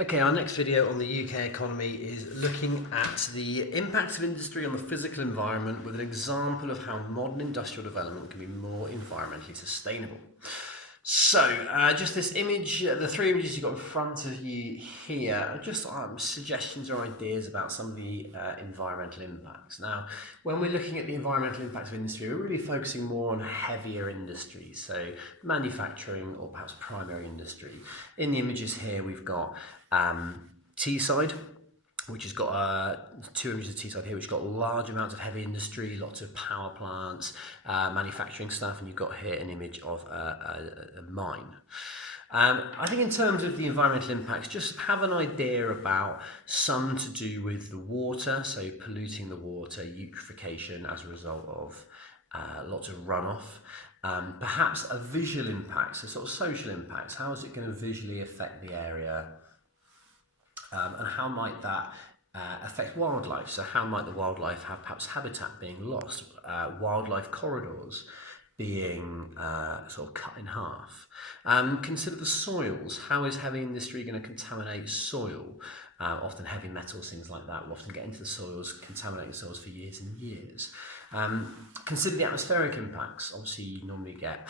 Okay, our next video on the UK economy is looking at the impact of industry on the physical environment with an example of how modern industrial development can be more environmentally sustainable. So, just this image, the three images you've got in front of you here are just suggestions or ideas about some of the environmental impacts. Now, when we're looking at the environmental impacts of industry, we're really focusing more on heavier industries, so manufacturing or perhaps primary industry. In the images here, we've got Teesside, which has got two images of Teesside here, which has got large amounts of heavy industry, lots of power plants, manufacturing stuff, and you've got here an image of a mine. I think in terms of the environmental impacts, just have an idea about some to do with the water, so polluting the water, eutrophication as a result of lots of runoff. Perhaps a visual impact, so sort of social impacts. How is it going to visually affect the area? And how might that affect wildlife? So how might the wildlife have perhaps habitat being lost, wildlife corridors being sort of cut in half? Consider the soils. How is heavy industry going to contaminate soil? Often heavy metals, things like that, will often get into the soils, contaminate the soils for years and years. Consider the atmospheric impacts. Obviously, you normally get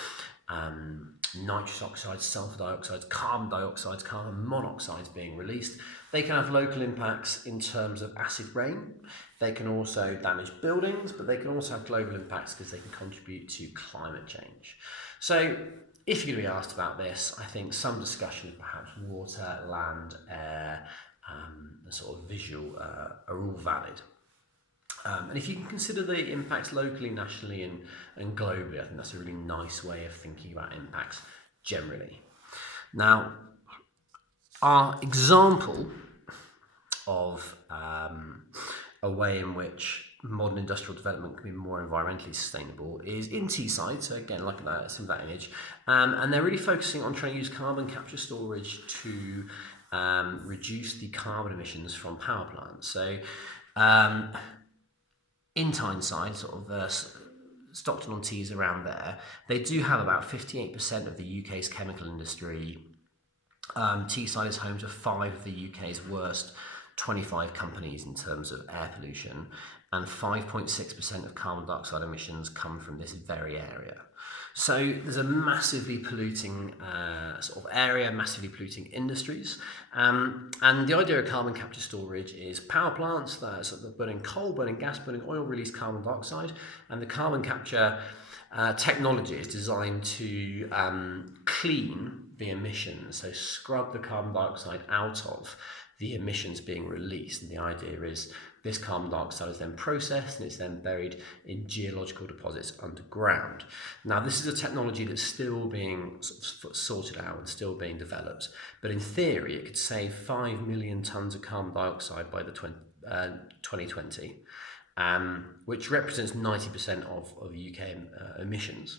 nitrous oxides, sulfur dioxides, carbon dioxides, carbon monoxides being released. They can have local impacts in terms of acid rain. They can also damage buildings, but they can also have global impacts because they can contribute to climate change. So if you're going to be asked about this, I think some discussion of perhaps water, land, air, and sort of visual are all valid. And if you can consider the impacts locally, nationally, and globally, I think that's a really nice way of thinking about impacts generally. Now, our example of a way in which modern industrial development can be more environmentally sustainable is in Teesside. So again, like that, some of that image, and they're really focusing on trying to use carbon capture storage to reduce the carbon emissions from power plants. So in Tyneside, sort of Stockton-on-Tees around there, they do have about 58% of the UK's chemical industry. Teesside is home to 5 of the UK's worst 25 companies in terms of air pollution, and 5.6% of carbon dioxide emissions come from this very area. So there's a massively polluting sort of area, massively polluting industries. And the idea of carbon capture storage is power plants that are sort of burning coal, burning gas, burning oil, release carbon dioxide. And the carbon capture technology is designed to clean the emissions, so scrub the carbon dioxide out of the emissions being released. And the idea is this carbon dioxide is then processed and it's then buried in geological deposits underground. Now, this is a technology that's still being sort of sorted out and still being developed, but in theory, it could save 5 million tonnes of carbon dioxide by the 2020, which represents 90% of UK emissions.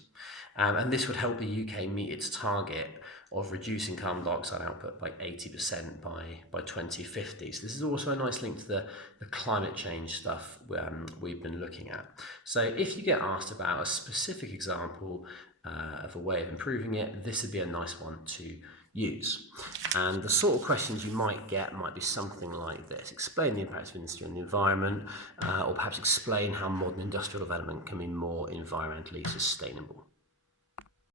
And this would help the UK meet its target of reducing carbon dioxide output by 80% by 2050. So this is also a nice link to the climate change stuff we've been looking at. So if you get asked about a specific example of a way of improving it, this would be a nice one to use. And the sort of questions you might get might be something like this: explain the impacts of industry on the environment, or perhaps explain how modern industrial development can be more environmentally sustainable.